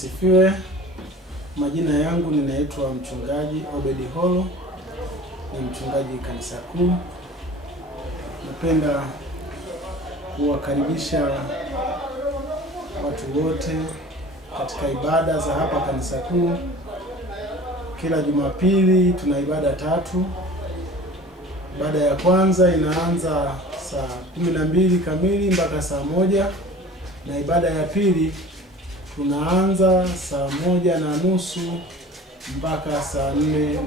Sifiwe. Majina yangu ninaitwa Mchungaji Obedi Holo, ni mchungaji kanisa kuu. Napenda kuwakaribisha watu wote katika ibada za hapa kanisa kuu. Kila Jumapili tuna ibada tatu. Ibada ya kwanza inaanza saa 12 kamili mpaka saa 1, na ibada ya pili tunaanza saa 1:30 mpaka saa 4:30.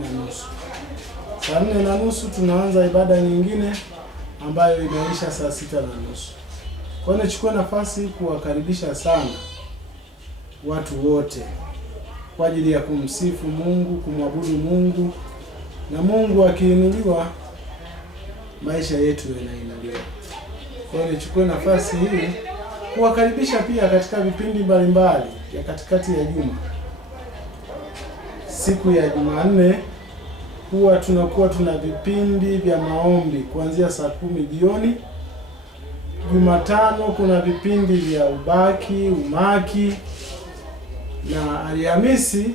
Saa 4:30 tunaanza ibada nyingine ambayo inaisha saa 6:30. Kwa hiyo nichukue nafasi kuwakaribisha sana watu wote kwa ajili ya kumsifu Mungu, kumwabudu Mungu, na Mungu akiinuliwa maisha yetu yanainuliwa. Kwa hiyo nichukue nafasi hii kuwakaribisha pia katika vipindi mbalimbali ya katikati ya juma. Siku ya Jumanne huwa tuna vipindi vya maombi kuanzia saa 10 jioni. Jumatano kuna vipindi vya ubaki, umaki, na Alhamisi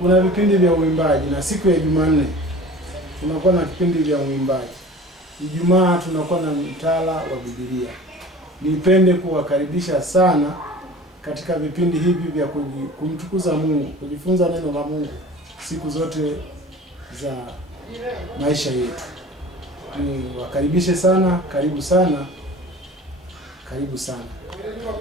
kuna vipindi vya uimbaji, na siku ya Jumanne tunakuwa na vipindi vya uimbaji. Ijumaa tunakuwa na mtaala wa Biblia. Nipende kuwakaribisha sana katika vipindi hivi vya kumtukuza Mungu, kujifunza neno la Mungu siku zote za maisha yetu. Niwakaribishe sana, karibu sana, karibu sana.